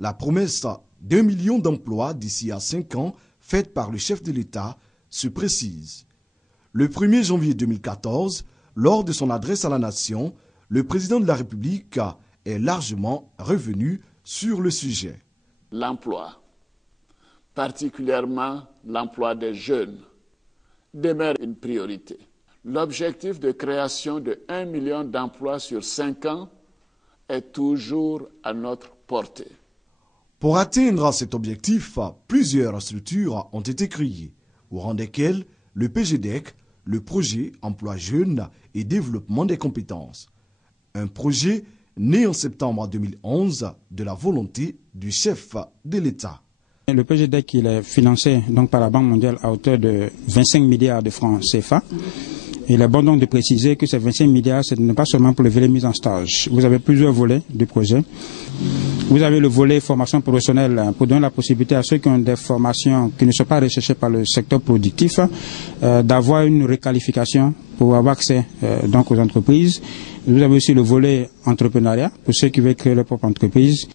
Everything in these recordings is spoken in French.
la promesse d'1 million d'emplois d'ici à 5 ans faite par le chef de l'État se précise. Le 1er janvier 2014, lors de son adresse à la nation, le président de la République est largement revenu sur le sujet. L'emploi, particulièrement l'emploi des jeunes, demeure une priorité. L'objectif de création de 1 million d'emplois sur 5 ans est toujours à notre portée. Pour atteindre cet objectif, plusieurs structures ont été créées, au rang desquelles le PGDEC, le projet Emploi Jeunes et Développement des compétences. Un projet né en septembre 2011 de la volonté du chef de l'État. Le PGDEC il est financé donc par la Banque mondiale à hauteur de 25 milliards de francs CFA. Il est bon donc de préciser que ces 25 milliards, ce n'est pas seulement pour le volet mise en stage. Vous avez plusieurs volets du projet. Vous avez le volet formation professionnelle pour donner la possibilité à ceux qui ont des formations qui ne sont pas recherchées par le secteur productif d'avoir une requalification pour avoir accès donc aux entreprises. Vous avez aussi le volet entrepreneuriat pour ceux qui veulent créer leur propre entreprise.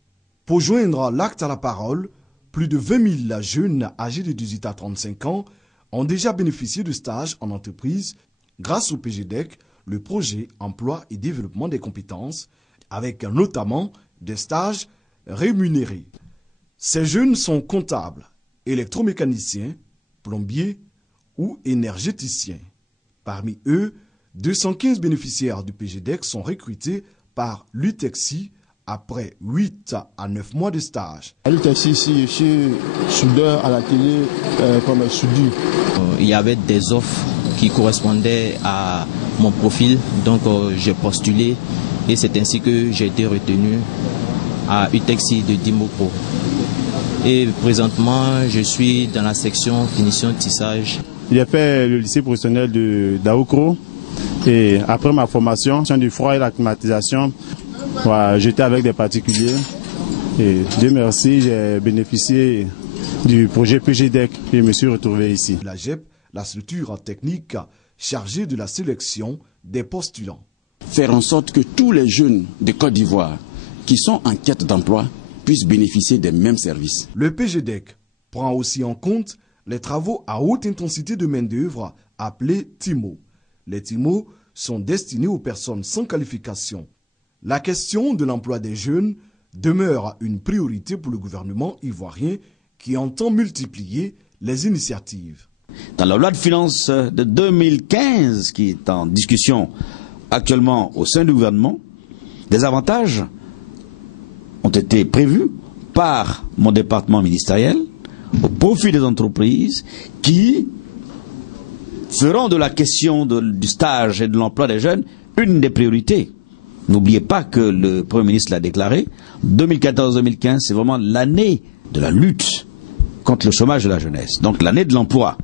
Pour joindre l'acte à la parole, plus de 20 000 jeunes âgés de 18 à 35 ans ont déjà bénéficié de stages en entreprise grâce au PGDEC, le projet Emploi et Développement des compétences, avec notamment des stages rémunérés. Ces jeunes sont comptables, électromécaniciens, plombiers ou énergéticiens. Parmi eux, 215 bénéficiaires du PGDEC sont recrutés par l'UTEXI après 8 à 9 mois de stage. À l'UTEXI, ici, je suis soudeur à la télé comme soudure. Il y avait des offres qui correspondaient à mon profil, donc j'ai postulé et c'est ainsi que j'ai été retenu à UTEXI de Dimopro. Et présentement, je suis dans la section finition tissage. J'ai fait le lycée professionnel d'Aoukro et après ma formation du froid et la climatisation, j'étais avec des particuliers et Dieu merci, j'ai bénéficié du projet PGDEC et je me suis retrouvé ici. La GEP, la structure technique chargée de la sélection des postulants. Faire en sorte que tous les jeunes de Côte d'Ivoire qui sont en quête d'emploi puissent bénéficier des mêmes services. Le PGDEC prend aussi en compte les travaux à haute intensité de main-d'œuvre appelés TIMO. Les TIMO sont destinés aux personnes sans qualification. La question de l'emploi des jeunes demeure une priorité pour le gouvernement ivoirien qui entend multiplier les initiatives. Dans la loi de finances de 2015 qui est en discussion actuellement au sein du gouvernement, des avantages ont été prévus par mon département ministériel au profit des entreprises qui feront de la question du stage et de l'emploi des jeunes une des priorités. N'oubliez pas que le Premier ministre l'a déclaré, 2014-2015, c'est vraiment l'année de la lutte contre le chômage de la jeunesse, donc l'année de l'emploi.